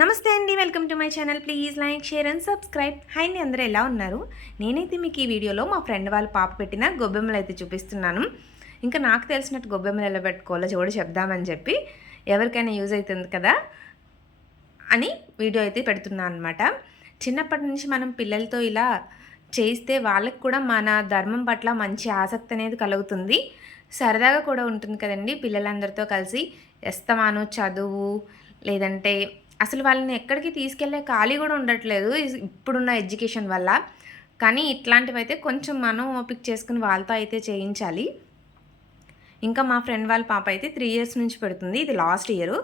నమస్తే అండి welcome to my channel. Please like share and subscribe. Hi అండి అందరూ ఎలా ఉన్నారు? నేనైతే మీకు ఈ వీడియోలో మా ఫ్రెండ్ వాళ్ళ పాప పెట్టిన గొబ్బెమ్మలు అయితే చూపిస్తున్నాను. ఇంకా నాకు తెలిసినట్టు గొబ్బెమ్మలు ఎలా పెట్టుకోవాలో చూడ చెప్దామని చెప్పి ఎవరికైనా యూజ్ అవుతుంది కదా అని వీడియో అయితే పెడుతున్నాను అనమాట చిన్నప్పటి నుంచి మనం పిల్లలతో ఇలా చేస్తే వాళ్ళకి కూడా మన ధర్మం పట్ల మంచి ఆసక్తి అనేది కలుగుతుంది. సరదాగా కూడా ఉంటుంది కదండి పిల్లలందరితో కలిసి ఎస్తమాను చదువు లేదంటే అసలు వాళ్ళని ఎక్కడికి తీసుకెళ్ళే ఖాళీ కూడా ఉండట్లేదు ఇప్పుడున్న ఎడ్యుకేషన్ వల్ల. కానీ ఇట్లాంటివి అయితే కొంచెం మనం ఓపిక చేసుకుని వాళ్ళతో అయితే చేయించాలి. ఇంకా మా ఫ్రెండ్ వాళ్ళ పాప అయితే త్రీ ఇయర్స్ నుంచి పెడుతుంది. ఇది లాస్ట్ ఇయర్.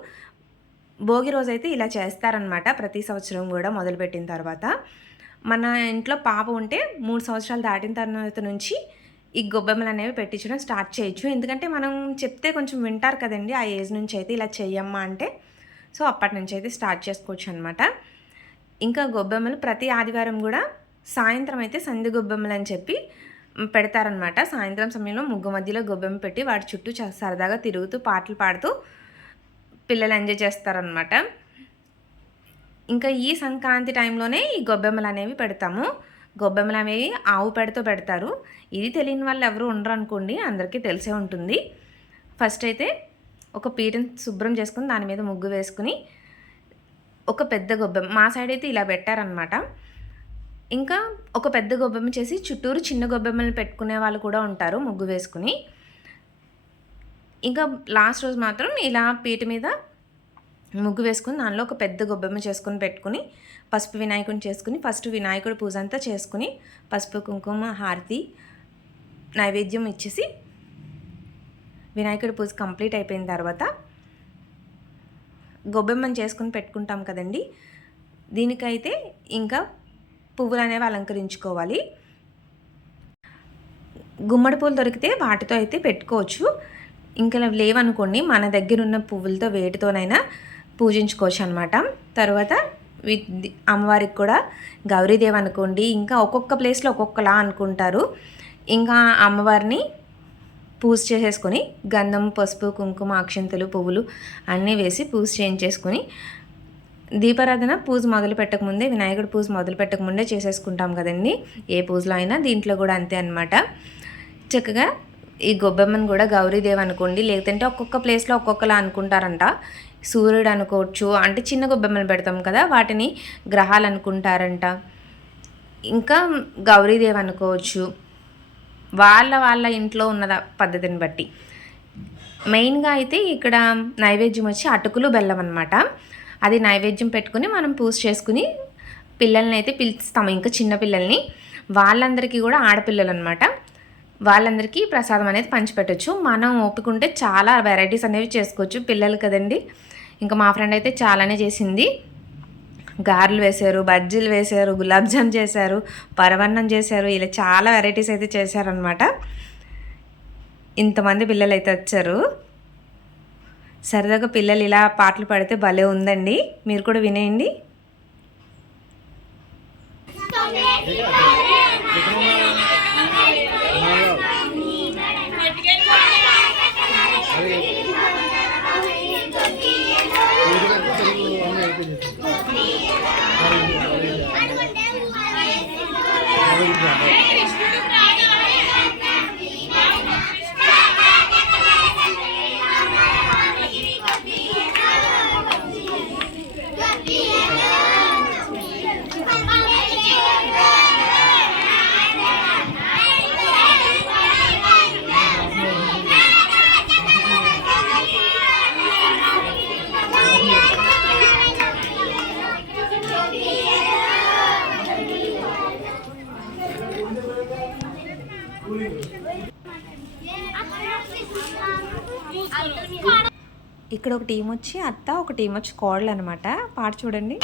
భోగి రోజు అయితే ఇలా చేస్తారనమాట ప్రతి సంవత్సరం కూడా మొదలుపెట్టిన తర్వాత. మన ఇంట్లో పాప ఉంటే మూడు సంవత్సరాలు దాటిన తర్వాత నుంచి ఈ గొబ్బెమ్మలు అనేవి పెట్టించడం స్టార్ట్ చేయొచ్చు. ఎందుకంటే మనం చెప్తే కొంచెం వింటారు కదండి ఆ ఏజ్ నుంచి అయితే ఇలా చెయ్యమ్మా అంటే. సో అప్పటి నుంచి అయితే స్టార్ట్ చేసుకోవచ్చు అనమాట ఇంకా గొబ్బెమ్మలు ప్రతి ఆదివారం కూడా సాయంత్రం అయితే సంధి గొబ్బెమ్మలు అని చెప్పి పెడతారనమాట సాయంత్రం సమయంలో ముగ్గు మధ్యలో గొబ్బెమ్మ పెట్టి వాటి చుట్టూ సరదాగా తిరుగుతూ పాటలు పాడుతూ పిల్లలు ఎంజాయ్ చేస్తారనమాట ఇంకా ఈ సంక్రాంతి టైంలోనే ఈ గొబ్బెమ్మలు అనేవి పెడతాము. గొబ్బెమ్మలు అనేవి ఆవు పెడతో పెడతారు. ఇది తెలియని వాళ్ళు ఎవరు ఉండరు అనుకోండి అందరికీ తెలిసే ఉంటుంది. ఫస్ట్ అయితే ఒక పీటను శుభ్రం చేసుకుని దాని మీద ముగ్గు వేసుకుని ఒక పెద్ద గొబ్బెమ్మ మా సైడ్ అయితే ఇలా పెట్టారనమాట ఇంకా ఒక పెద్ద గొబ్బెమ్మ చేసి చుట్టూరు చిన్న గొబ్బెమ్మలు పెట్టుకునే వాళ్ళు కూడా ఉంటారు ముగ్గు వేసుకుని. ఇంకా లాస్ట్ రోజు మాత్రం ఇలా పీట మీద ముగ్గు వేసుకుని దానిలో ఒక పెద్ద గొబ్బెమ్మ చేసుకుని పెట్టుకుని పసుపు వినాయకుడిని చేసుకుని ఫస్ట్ వినాయకుడి పూజ అంతా చేసుకుని పసుపు కుంకుమ హారతి నైవేద్యం ఇచ్చేసి వినాయకుడి పూజ కంప్లీట్ అయిపోయిన తర్వాత గొబ్బెమ్మని చేసుకుని పెట్టుకుంటాం కదండి. దీనికైతే ఇంకా పువ్వులు అనేవి అలంకరించుకోవాలి. గుమ్మడి పూలు దొరికితే వాటితో అయితే పెట్టుకోవచ్చు. ఇంకా లేవనుకోండి మన దగ్గర ఉన్న పువ్వులతో వేటితోనైనా పూజించుకోవచ్చు అనమాట తర్వాత అమ్మవారికి కూడా గౌరీదేవి అనుకోండి ఇంకా ఒక్కొక్క ప్లేస్లో ఒక్కొక్కలా అనుకుంటారు. ఇంకా అమ్మవారిని పూజ చేసేసుకొని గంధం పసుపు కుంకుమ అక్షింతలు పువ్వులు అన్నీ వేసి పూజ చేయించేసుకొని దీపారాధన పూజ మొదలు పెట్టకముందే వినాయకుడి పూజ మొదలు పెట్టకముందే చేసేసుకుంటాం కదండి. ఏ పూజలో అయినా దీంట్లో కూడా అంతే అనమాట చక్కగా ఈ గొబ్బెమ్మను కూడా గౌరీదేవి అనుకోండి లేదంటే ఒక్కొక్క ప్లేస్లో ఒక్కొక్కలా అనుకుంటారంట. సూర్యుడు అనుకోవచ్చు అంటే చిన్న గొబ్బెమ్మలు పెడతాం కదా వాటిని గ్రహాలు అనుకుంటారంట. ఇంకా గౌరీదేవి అనుకోవచ్చు వాళ్ళ వాళ్ళ ఇంట్లో ఉన్న పద్ధతిని బట్టి. మెయిన్గా అయితే ఇక్కడ నైవేద్యం వచ్చి అటుకులు బెల్లం అనమాట అది నైవేద్యం పెట్టుకుని మనం పూజ చేసుకుని పిల్లల్ని అయితే పిలుస్తాము ఇంకా చిన్న పిల్లల్ని. వాళ్ళందరికీ కూడా ఆడపిల్లలు అనమాట వాళ్ళందరికీ ప్రసాదం అనేది పంచిపెట్టచ్చు. మనం ఒప్పుకుంటే చాలా వెరైటీస్ అనేవి చేసుకోవచ్చు. పిల్లలు కదండి. ఇంకా మా ఫ్రెండ్ అయితే చాలానే చేసింది. గారెలు వేశారు బజ్జీలు వేశారు గులాబ్జామ్ చేశారు పరవన్నం చేశారు ఇలా చాలా వెరైటీస్ అయితే చేశారనమాట ఇంతమంది పిల్లలు అయితే వచ్చారు. సరదాగా పిల్లలు ఇలా పాటలు పాడితే భలే ఉందండి. మీరు కూడా వినేయండి. ఇక్కడ ఒక టీం వచ్చి అత్త ఒక టీం వచ్చి కోడలు అనమాట పాట చూడండి.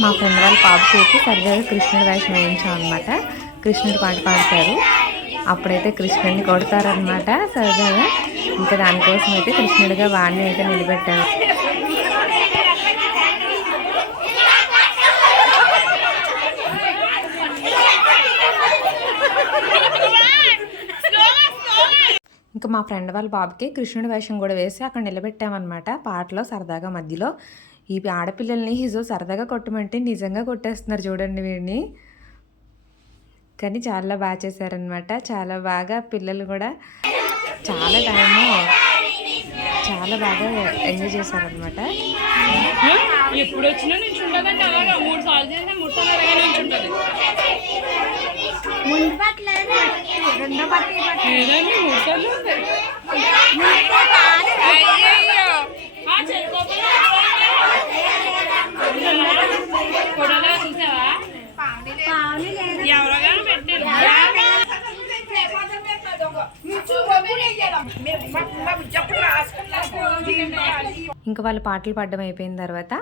మా ఫ్రెండ్ వాళ్ళ పాపకి అయితే సరదాగా కృష్ణుడి వేషం వేయించాం అనమాట కృష్ణుడి పాట పాడతారు. అప్పుడైతే కృష్ణుడిని కొడతారనమాట సరదాగా. ఇంకా దానికోసం అయితే కృష్ణుడిగా వాడిని అయితే నిలబెట్టాను ఇంకా మా ఫ్రెండ్ వాళ్ళ బాబుకి కృష్ణుడి వేషం కూడా వేసి అక్కడ నిలబెట్టామన్నమాట. పాటలో సరదాగా మధ్యలో ఈ ఆడపిల్లల్ని హిజో సరదాగా కొట్టమంటే నిజంగా కొట్టేస్తున్నారు చూడండి వీడిని. కానీ చాలా బాగా చేశారనమాట చాలా బాగా పిల్లలు కూడా చాలా టైము చాలా బాగా ఎంజాయ్ చేశారనమాట ఎప్పుడు వచ్చినా నుంచి అలాగా మూడు సార్లు మూడు సార్లు నుంచి ఉంటుంది ముందు పట్లేదు రెండో పట్ల లేదండి మూడు సార్లు ఉంది అయ్యయ్యో. ఆ, చెరుకోకుండా ఫోటోలో చూసావా ఎవరో కానీ పెట్టారు ఇంకా వాళ్ళు పాటలు పాడడం అయిపోయిన తర్వాత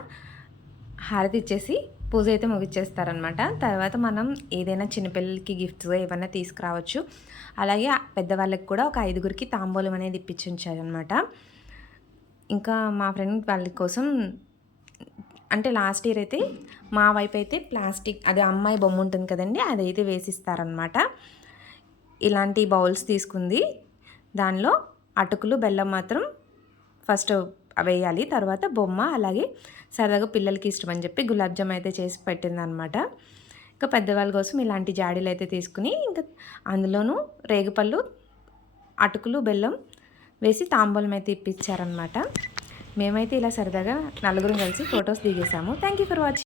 హారతి ఇచ్చేసి పూజ అయితే ముగిచ్చేస్తారనమాట తర్వాత మనం ఏదైనా చిన్నపిల్లలకి గిఫ్ట్స్ ఏమైనా తీసుకురావచ్చు. అలాగే పెద్దవాళ్ళకి కూడా ఒక ఐదుగురికి తాంబూలం అనేది ఇప్పించి ఉంచారనమాట ఇంకా మా ఫ్రెండ్ వాళ్ళ కోసం అంటే లాస్ట్ ఇయర్ అయితే మా వైపు అయితే ప్లాస్టిక్ అది అమ్మాయి బొమ్మ ఉంటుంది కదండి అదైతే వేసిస్తారనమాట ఇలాంటి బౌల్స్ తీసుకుంది. దానిలో అటుకులు బెల్లం మాత్రం ఫస్ట్ వేయాలి తర్వాత బొమ్మ అలాగే సరదాగా పిల్లలకి ఇష్టం అని చెప్పి గులాబ్ జామ్ అయితే చేసి పెట్టింది అనమాట ఇంకా పెద్దవాళ్ళ కోసం ఇలాంటి జాడీలు అయితే తీసుకుని ఇంకా అందులోనూ రేగుపళ్ళు అటుకులు బెల్లం వేసి తాంబూలం అయితే ఇప్పించారనమాట మేమైతే ఇలా సరదాగా నలుగురం కలిసి ఫొటోస్ దిగేసాము థ్యాంక్ యూ ఫర్ వాచింగ్